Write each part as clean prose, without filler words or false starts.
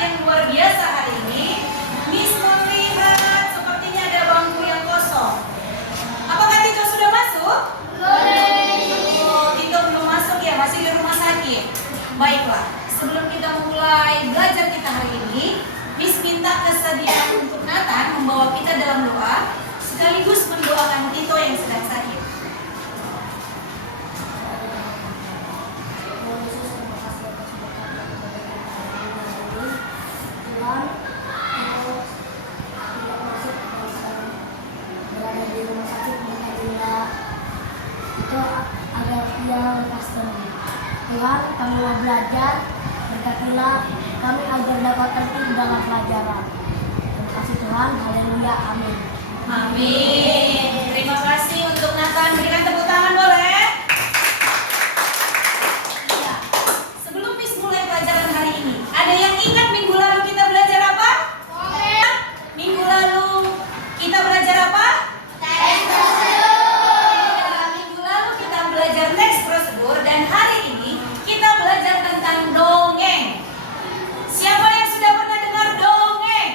yang luar biasa hari ini. Miss melihat sepertinya ada bangku yang kosong. Apakah Tito sudah masuk? Oh, Tito belum masuk ya, masih di rumah sakit. Baiklah, sebelum kita mulai belajar kita hari ini, Miss minta kesediaan untuk Nathan membawa kita dalam doa, sekaligus mendoakan Tito yang sedang sakit. Tuhan, kami mau belajar, berkatilah kami agar dapat tertib dalam pelajaran. Terima kasih Tuhan, haleluya, amin. Amin. Terima kasih untuk Nathan. Berikan tepuk tangan boleh? Iya. Sebelum Miss mulai pelajaran hari ini, ada yang ingat minggu lalu kita belajar apa? Minggu lalu kita belajar apa? Minggu lalu kita belajar teks prosedur dan hari ini kita belajar tentang dongeng. Siapa yang sudah pernah dengar dongeng?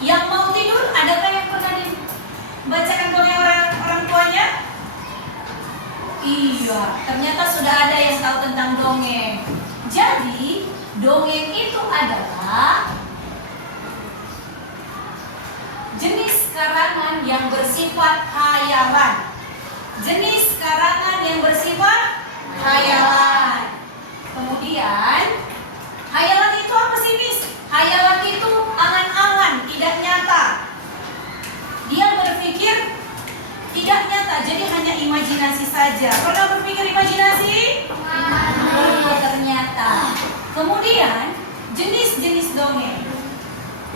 Yang mau tidur, adakah yang pernah dibacakan dongeng orang tuanya? Iya, ternyata sudah ada yang tahu tentang dongeng. Jadi, dongeng itu adalah jenis karangan yang bersifat hayalan. Jenis karangan yang bersifat hayalan. Kemudian, hayalan itu apa sih, Miss? Hayalan itu angan-angan, tidak nyata. Dia berpikir tidak nyata, jadi hanya imajinasi saja. Pernah berpikir imajinasi? Ternyata. Kemudian, jenis-jenis dongeng.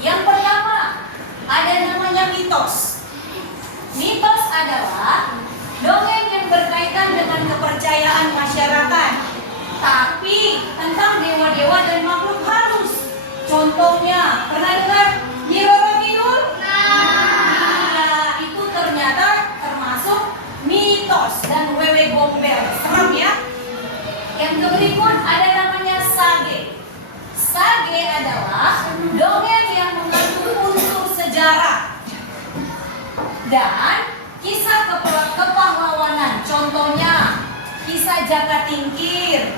Yang pertama, ada namanya mitos. Mitos adalah dongeng yang berkaitan dengan kepercayaan masyarakat, tapi tentang dewa-dewa dan makhluk halus. Contohnya, pernah dengar Nyi Roro Kidul? Iya, itu ternyata termasuk mitos dan wewe gombel. Serem ya. Yang berikut ada namanya sage. Sage adalah dongeng yang mengandung unsur sejarah dan kisah kepahlawanan. Contohnya, kisah Jaka Tingkir,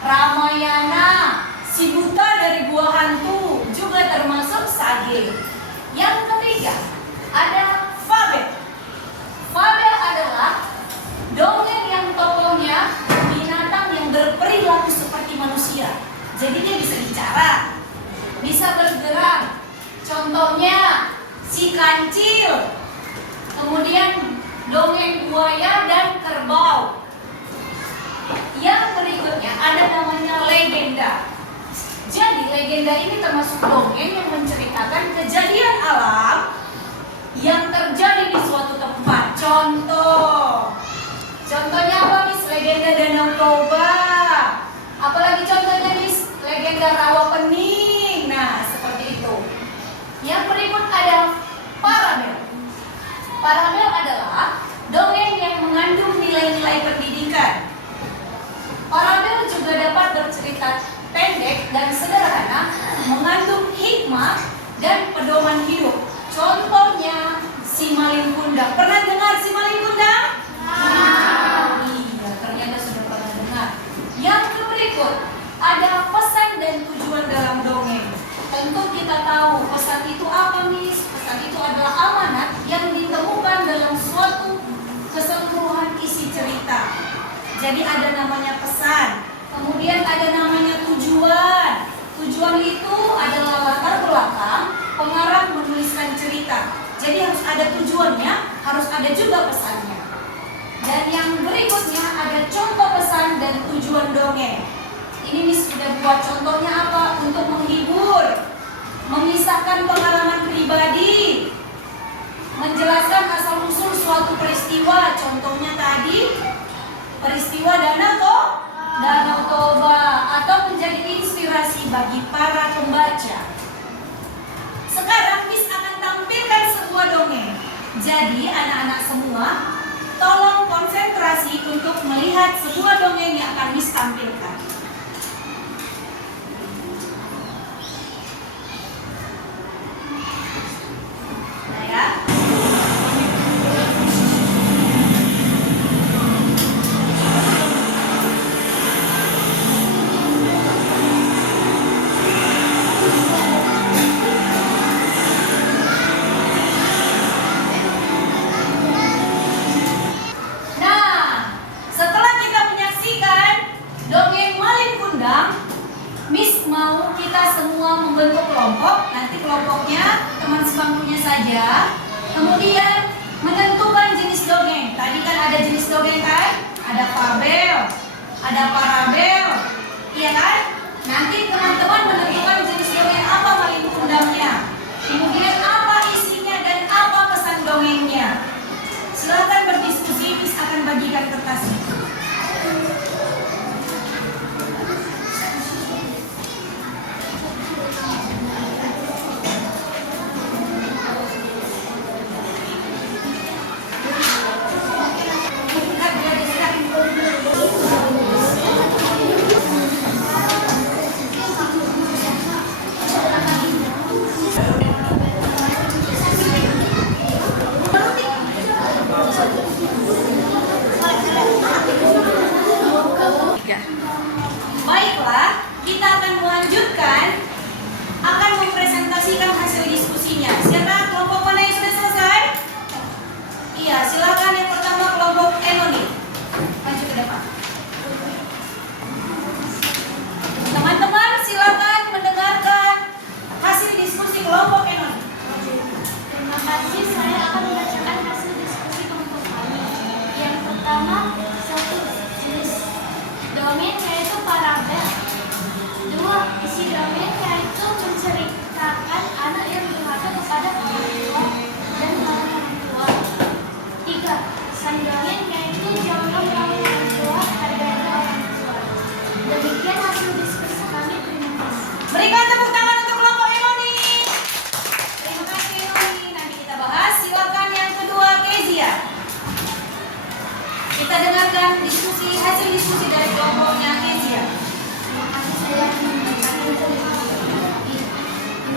Ramayana, si buta dari gua hantu juga termasuk sage. Yang ketiga, ada fabel. Fabel adalah dongeng yang tokohnya binatang yang berperilaku seperti manusia. Jadi dia bisa bicara, bisa bergerak. Contohnya, si kancil. Kemudian dongeng buaya dan kerbau. Yang berikutnya ada namanya legenda. Jadi legenda ini termasuk dongeng yang menceritakan kejadian alam yang terjadi di suatu tempat. Contohnya apa, Miss? Legenda Danau Toba. Apalagi contohnya, Miss? Legenda Rawapening. Nah, seperti itu. Yang berikut ada parabel. Parabel adalah dongeng yang mengandung nilai-nilai pendidikan. Parabel juga dapat bercerita pendek dan sederhana, mengandung hikmah dan pedoman hidup. Contohnya, si Malin Kundang. Pernah dengar si Malin Kundang? Iya, ternyata sudah pernah dengar. Yang berikut, ada pesan dan tujuan dalam dongeng. Tentu kita tahu pesan itu apa, Miss? Pesan itu adalah amanat yang ditemukan dalam suatu keseluruhan isi cerita. Jadi ada namanya pesan, kemudian ada namanya tujuan. Tujuan itu adalah latar belakang pengarang menuliskan cerita. Jadi harus ada tujuannya, harus ada juga pesannya. Dan yang berikutnya ada contoh pesan dan tujuan dongeng. Ini Miss sudah buat contohnya apa? Untuk menghibur, mengisahkan pengalaman pribadi, menjelaskan asal-usul suatu peristiwa. Contohnya tadi peristiwa Danau Toba, atau menjadi inspirasi bagi para pembaca. Sekarang Miss akan tampilkan sebuah dongeng. Jadi anak-anak semua, tolong konsentrasi untuk melihat sebuah dongeng yang akan Miss tampilkan. Miss mau kita semua membentuk kelompok. Nanti kelompoknya teman sebangkunya saja. Kemudian menentukan jenis dongeng. Tadi kan ada jenis dongeng kan? Ada fabel, ada parabel, iya kan? Nanti teman-teman menentukan jenis dongeng apa paling undangnya. Kemudian apa isinya dan apa pesan dongengnya. Silakan berdiskusi, Miss akan bagikan kertasnya. Baiklah, kita akan melanjutkan, akan mempresentasikan hasil diskusinya. Siapa kelompok mana yang sudah selesai? Iya, silakan yang pertama kelompok Enoni. Maju ke depan. Teman-teman silakan mendengarkan hasil diskusi kelompok Enoni. Terima kasih, saya akan membacakan hasil diskusi kelompok kami. Yang pertama, satu jenis dongeng yaitu parabel. Dua, isi dongeng yaitu menceritakan anak yang durhaka kepada orang tua dan orang tua. Tiga, pesan dongeng yaitu jangan melawan orang tua, hargailah orang tua. Demikian hasil diskusi kami. Terima kasih. Berikan tepuk tangan untuk kelompok Enoni. Terima kasih Enoni. Nanti kita bahas. Silakan yang kedua Kezia. Kita dengarkan hasil diskusi dari kelompoknya Kezia. Terima kasih, saya membacakan jenis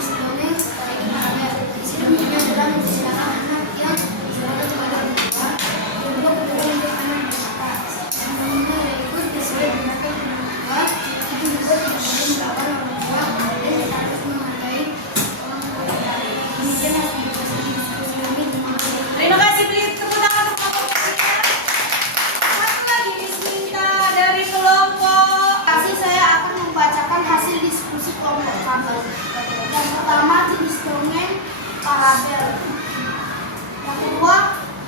dongeng yaitu parabel. Isi dongengnya adalah menceritakan anak yang durhaka kepada orang tua. Kedua, kedua untuk anak durhaka. Dongengnya yaitu disebut durhaka kepada orang tua. Itu juga tidak boleh melawan orang tua dan kita harus menghargai orang tua. Demikian hasil diskusi kami. Terima kasih. Terima kasih. Beri tepuk tangan untuk kelompok Kezia. Satu lagi Miss Minta dari kelompok. Kasih, saya akan membacakan hasil diskusi kelompok kami. Yang pertama, jenis dongeng parabel. Yang kedua,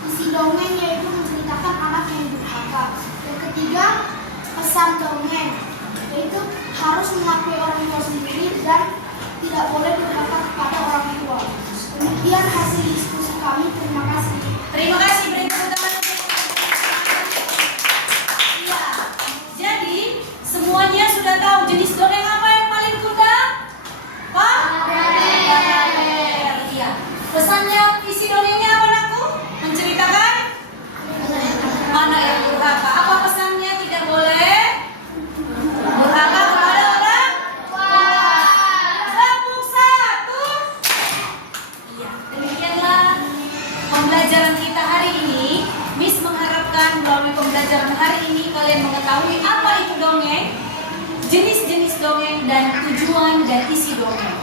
isi dongeng yaitu menceritakan anak yang durhaka. Yang ketiga, pesan dongeng yaitu harus mengakui orang tua sendiri dan tidak boleh durhaka kepada orang tua. Demikian hasil diskusi kami. Terima kasih. Terima kasih. Beri tepuk tangan untuk Iya. Jadi semuanya sudah tahu jenis dongeng apa yang paling kundang? Parabel. Iya. Pesannya, isi dongengnya apa anakku? Menceritakan anak yang durhaka. Apa pesannya? Tidak boleh durhaka kepada orang tua. Tepuk satu. Iya. Demikianlah pembelajaran kita hari ini. Miss mengharapkan melalui pembelajaran hari ini kalian mengetahui apa itu dongeng, jenis-jenis dongeng, dan tujuan dan isi dongeng.